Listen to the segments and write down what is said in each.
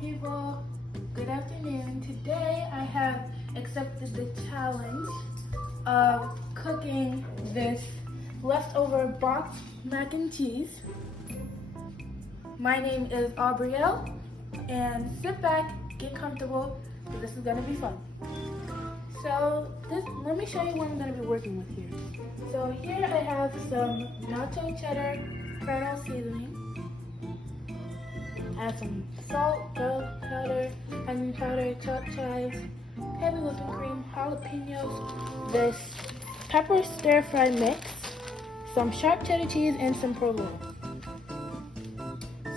people, good afternoon. Today I have accepted the challenge of cooking this leftover boxed mac and cheese. My name is Aubrielle, and sit back, get comfortable, because this is going to be fun. So let me show you what I'm going to be working with here. So here I have some nacho cheddar kernel seasoning. Add some salt, garlic powder, onion powder, chopped chives, heavy whipping cream, jalapenos, this pepper stir fry mix, some sharp cheddar cheese, and some provolone.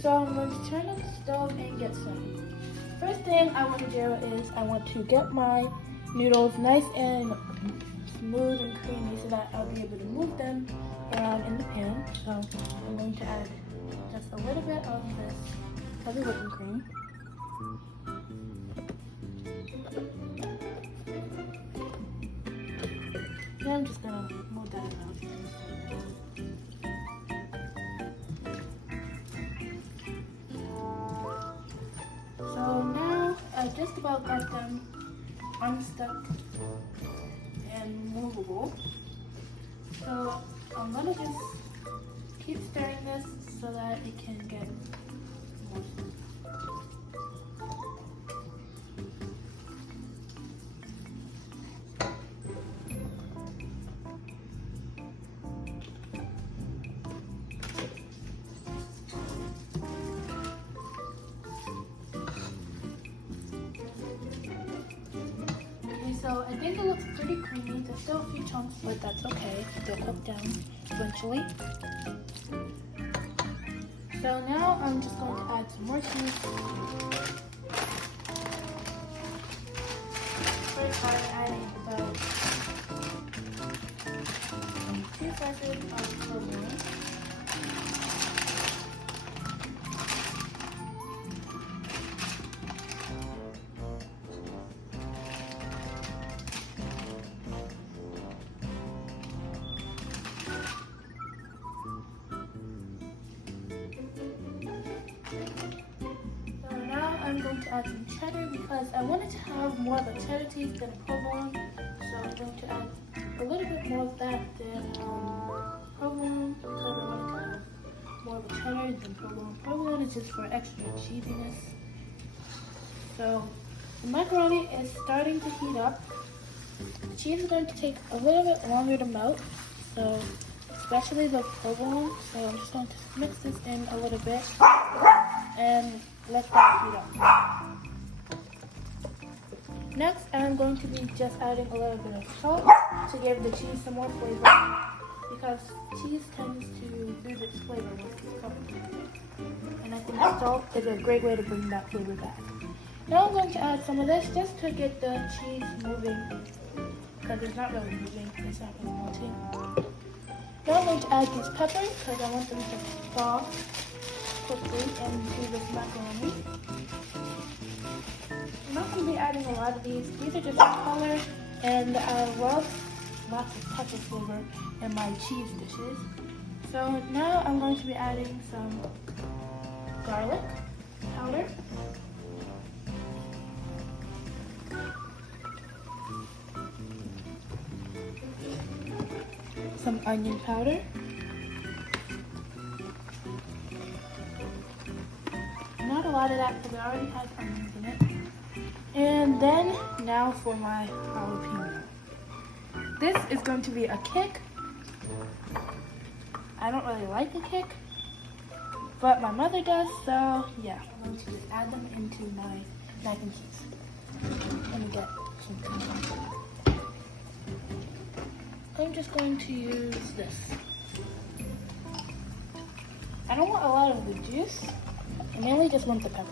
So I'm going to turn on the stove and get started. First thing I want to do is I want to get my noodles nice and smooth and creamy so that I'll be able to move them around in the pan. So I'm going to add just a little bit of this heavy whipping cream. Then I'm just gonna move that around. So now I just about got them unstuck and movable. So I'm gonna just keep stirring this so that it can get more. So I think it looks pretty creamy. There's still a few chunks, but that's okay. They'll cook down eventually. So now I'm just going to add some more cheese. First I'm adding about 2 slices of provolone. I'm going to add some cheddar because I wanted to have more of a cheddar taste than a provolone. So I'm going to add a little bit more of that than provolone because I wanted to have more of a cheddar than provolone. Provolone is just for extra cheesiness. So the macaroni is starting to heat up. The cheese is going to take a little bit longer to melt, so especially the provolone. So I'm just going to mix this in a little bit and let that heat up. Next, I'm going to be just adding a little bit of salt to give the cheese some more flavor because cheese tends to lose its flavor once it's covered. And I think salt is a great way to bring that flavor back. Now I'm going to add some of this just to get the cheese moving because it's not really moving, it's not really melting. Now I'm going to add these peppers because I want them to thaw quickly into this macaroni. I'm not going to be adding a lot of these. These are just for color, and I love lots of pepper flavor in my cheese dishes. So now I'm going to be adding some garlic powder. Some onion powder. Not a lot of that because it already has onions in it. And then now for my jalapeno. This is going to be a kick. I don't really like a kick, but my mother does, so yeah. I'm going to just add them into my mac and cheese. Let me get some tomato. I'm just going to use this. I don't want a lot of the juice. I mainly just want the pepper.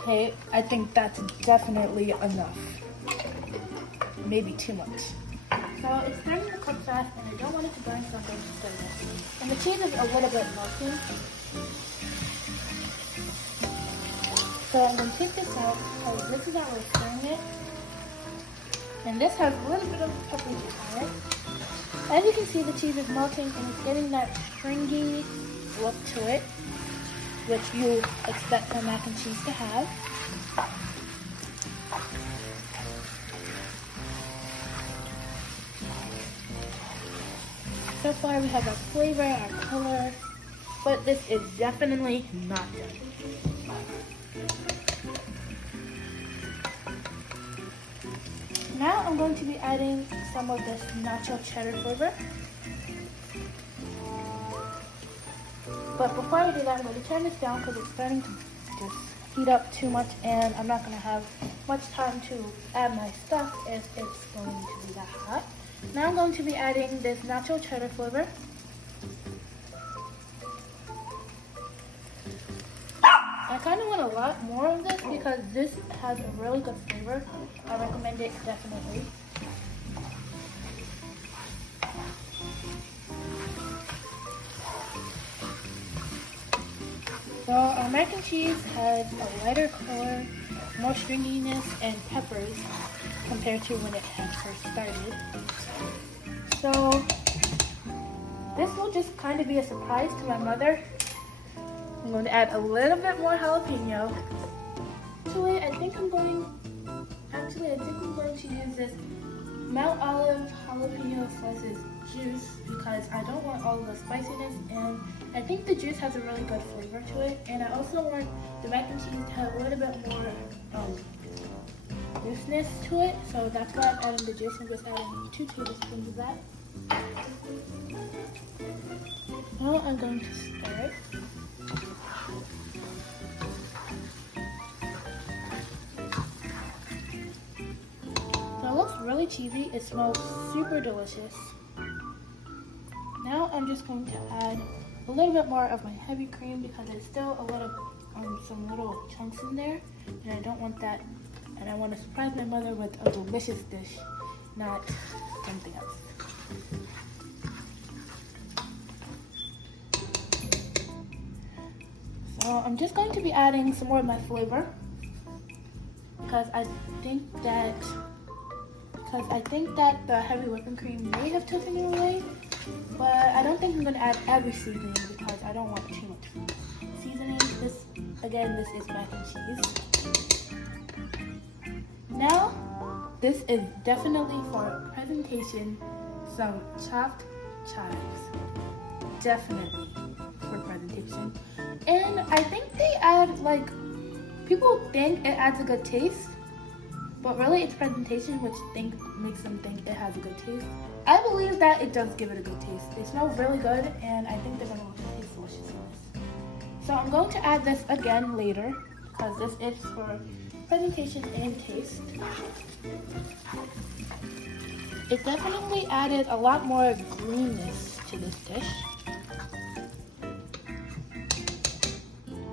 Okay, I think that's definitely enough. Maybe too much. So it's starting to cook fast and I don't want it to burn, so I'm going to stir it. And the cheese is a little bit melting. So I'm going to take this out because this is not really stirring it. And this has a little bit of pepper juice in it. As you can see, the cheese is melting and it's getting that stringy look to it. which you expect a mac and cheese to have. So far we have our flavor, our color, but this is definitely not done. Now I'm going to be adding some of this nacho cheddar flavor. But before I do that, I'm going to turn this down because it's starting to just heat up too much and I'm not going to have much time to add my stuff if it's going to be that hot. Now I'm going to be adding this nacho cheddar flavor. I kind of want a lot more of this because this has a really good flavor. I recommend it definitely. So our mac and cheese has a lighter color, more stringiness, and peppers compared to when it had first started. So this will just kind of be a surprise to my mother. I'm going to add a little bit more jalapeno. Actually, I think I'm going to use this Mount Olive jalapeno slices juice because I don't want all of the spiciness, and I think the juice has a really good flavor to it, and I also want the mac and cheese to have a little bit more looseness to it, so that's why I'm adding the juice. I'm just adding 2 tablespoons of that. Now I'm going to stir it. So it looks really cheesy. It smells super delicious. Now I'm just going to add a little bit more of my heavy cream because there's still a little, some little chunks in there, and I don't want that. And I want to surprise my mother with a delicious dish, not something else. So I'm just going to be adding some more of my flavor because I think that the heavy whipping cream may have taken it away, but I don't think I'm going to add every seasoning because I don't want too much seasoning. This is mac and cheese. Now, this is definitely for presentation, some chopped chives. Definitely for presentation. And I think they add, people think it adds a good taste, but really it's presentation which makes them think it has a good taste. I believe that it does give it a good taste. It smells really good, and I think they're going to taste delicious in this. So I'm going to add this again later, because this is for presentation and taste. It definitely added a lot more greenness to this dish.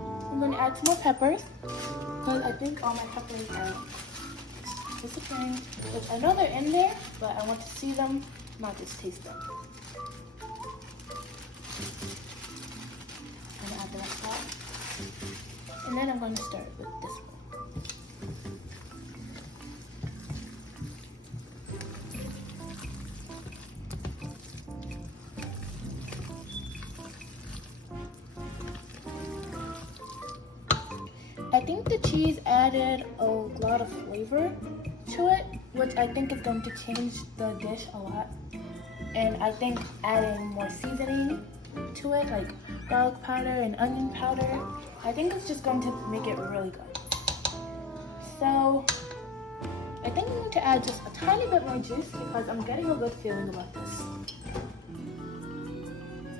I'm going to add some more peppers, because I think all my peppers are disappearing. Which I know they're in there, but I want to see them, not just taste them. I'm going to add the rest of that. And then I'm going to start with this one. I think the cheese added a lot of flavor to it, which I think is going to change the dish a lot. And I think adding more seasoning to it, like garlic powder and onion powder, I think it's just going to make it really good. So I think I'm going to add just a tiny bit more juice because I'm getting a good feeling about this.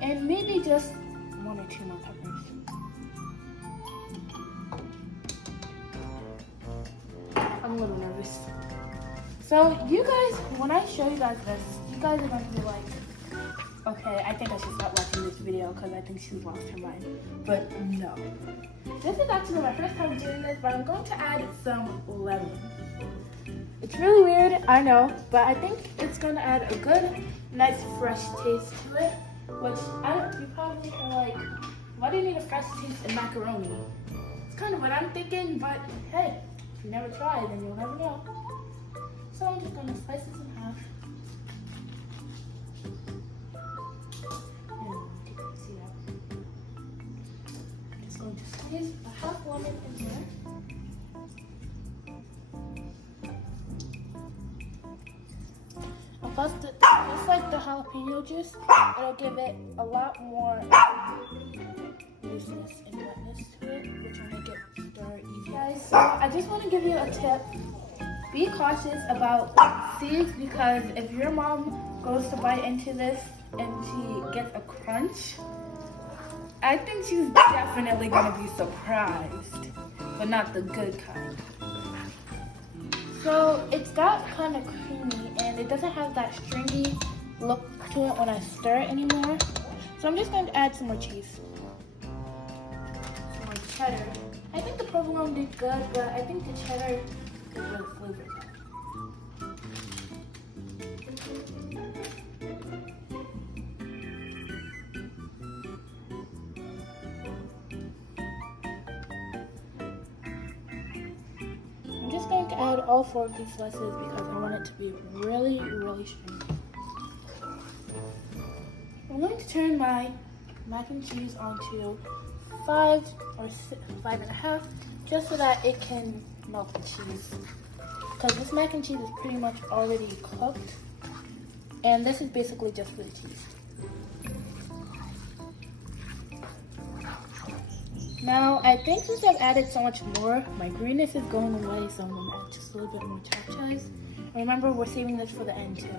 And maybe just 1 or 2 more peppers. I'm a little nervous. So you guys, when I show you guys this, you guys are going to be like, okay, I think I should stop watching this video because I think she's lost her mind. But no. This is actually my first time doing this, but I'm going to add some lemon. It's really weird, I know, but I think it's going to add a good, nice, fresh taste to it. Which, you probably are like, why do you need a fresh taste in macaroni? It's kind of what I'm thinking, but hey, if you never try, then you'll never know. So I'm just going to slice this in half. And take the seed out. I'm just going going to squeeze a half lemon in here. And plus, just like the jalapeno juice, it'll give it a lot more looseness and wetness to it, which will make it stir easier. Guys, so I just want to give you a tip. Be cautious about seeds, because if your mom goes to bite into this and she gets a crunch, I think she's definitely going to be surprised, but not the good kind. So it's got kind of creamy and it doesn't have that stringy look to it when I stir it anymore. So I'm just going to add some more cheese. Some more cheddar. I think the provolone did good, but I think the cheddar is where the flavor is. I'm just going to add all 4 of these slices because I want it to be really, really stringy. I'm going to turn my mac and cheese onto 5 or 5.5, just so that it can melt the cheese. Because this mac and cheese is pretty much already cooked, and this is basically just for the cheese. Now, I think since I've added so much more, my greenness is going away, so I'm going to add just a little bit more chopped chives. Remember, we're saving this for the end too.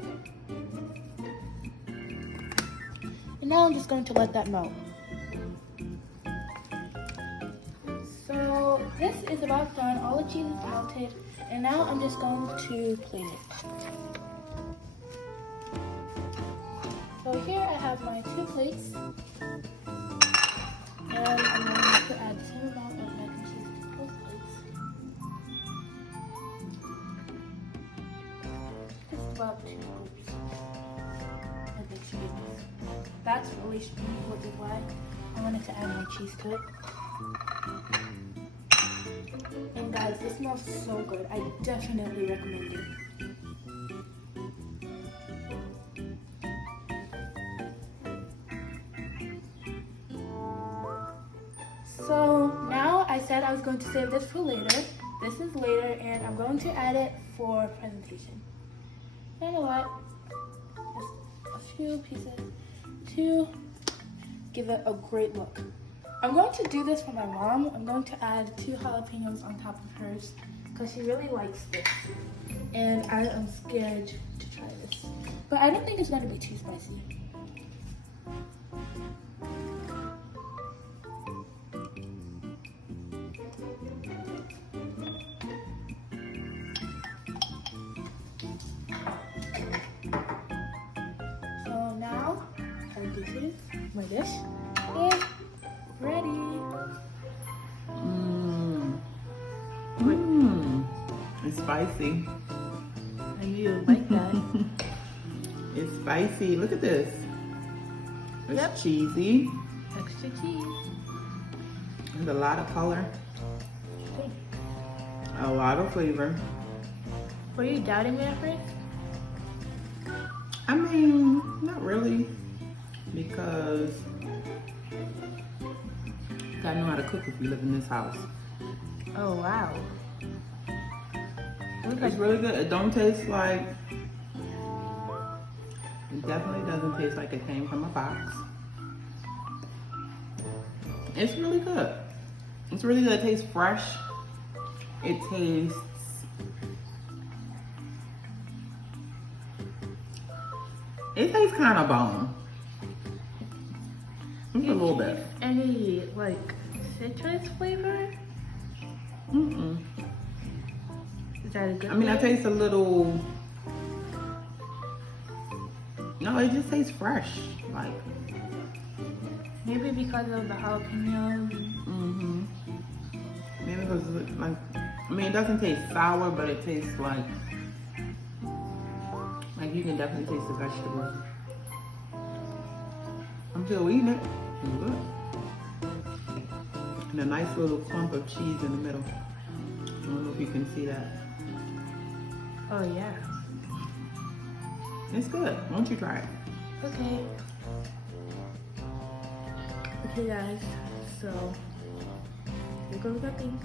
And now I'm just going to let that melt. So this is about done. All the cheese is melted, and now I'm just going to plate it. So here I have my 2 plates. And I'm going to add the same amount of mac and cheese to both plates. Just about 2 scoops of the cheese. That's really stringy, which is why I wanted to add more cheese to it. And guys, this smells so good. I definitely recommend it. So now I said I was going to save this for later. This is later, and I'm going to add it for presentation. You know what? Just a few pieces to give it a great look. I'm going to do this for my mom. I'm going to add 2 jalapenos on top of hers because she really likes this. And I am scared to try this. But I don't think it's going to be too spicy. My dish is ready. It's spicy. I knew you would like that. It's spicy. Look at this. It's cheesy. Extra cheese. There's a lot of color. A lot of flavor. Were you doubting me at first? I mean, not really. Because you gotta know how to cook if you live in this house. Oh wow. It's really good. It don't taste like, it definitely doesn't taste like it came from a box. It's really good. It's really good. It tastes fresh. It tastes kind of bone. Just a little bit. Any like citrus flavor? Mm-mm. Is that a good I mean, I taste a little. No, it just tastes fresh. Like. Maybe because of the jalapenos. Mm-hmm. Maybe because like, I mean, it doesn't taste sour, but it tastes like you can definitely taste the vegetables. I'm still eating it. It's good. And a nice little clump of cheese in the middle. I don't know if you can see that. Oh yeah. It's good. Why don't you try it? Okay. Okay guys, so Still cooking.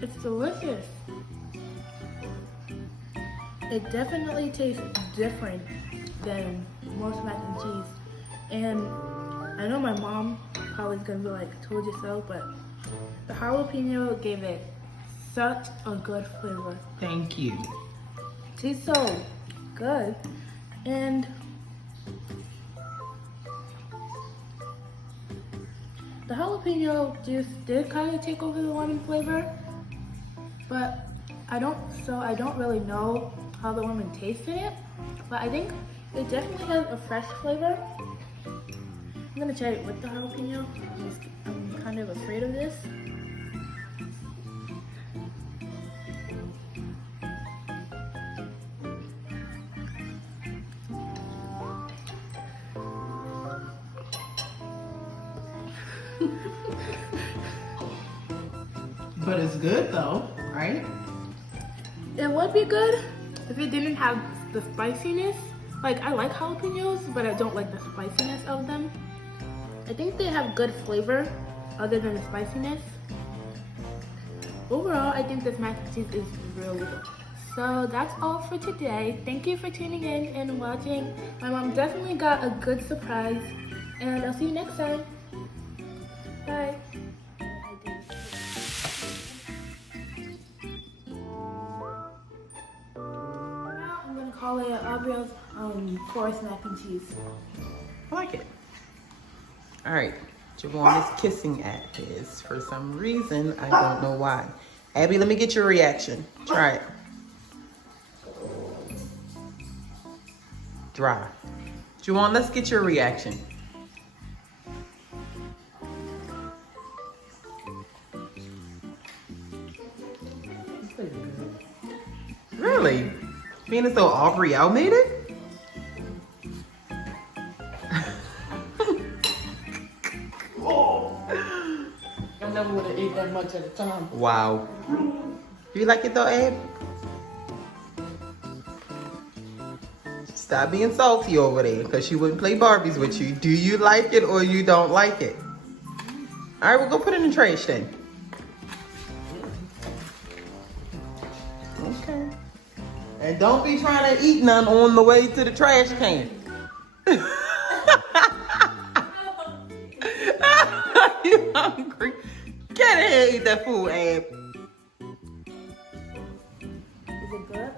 It's delicious. It definitely tastes different than most mac and cheese. And I know my mom probably gonna be like, told you so, but the jalapeno gave it such a good flavor. Thank you. Tastes so good. And the jalapeno juice did kind of take over the lemon flavor, but I don't really know how the lemon tasted it, but I think it definitely has a fresh flavor. I'm gonna try it with the jalapeno. I'm kind of afraid of this. But it's good though, right? It would be good if it didn't have the spiciness. Like, I like jalapenos, but I don't like the spiciness of them. I think they have good flavor other than the spiciness. Overall, I think this mac and cheese is really good. So that's all for today. Thank you for tuning in and watching. My mom definitely got a good surprise, and I'll see you next time. Bye. Now I'm gonna call it Abriel's forest mac and cheese. I like it. All right, Javon is kissing at his for some reason. I don't know why. Abby, let me get your reaction. Try it. Dry. Javon, let's get your reaction. Really? Being as though Aubrielle made it? I never would have ate that much at a time. Wow. Do you like it though, Ab? Stop being salty over there because she wouldn't play Barbies with you. Do you like it or you don't like it? All right, we'll go put it in the trash then. Okay. And don't be trying to eat none on the way to the trash can. You hungry? Get in here and eat that food, Ab. Is it good?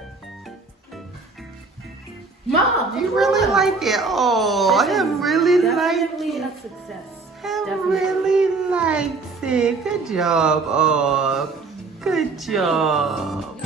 Mom, You really like it? Oh, I really like Definitely it. a success. I Definitely. really likes it. Good job, oh. Good job.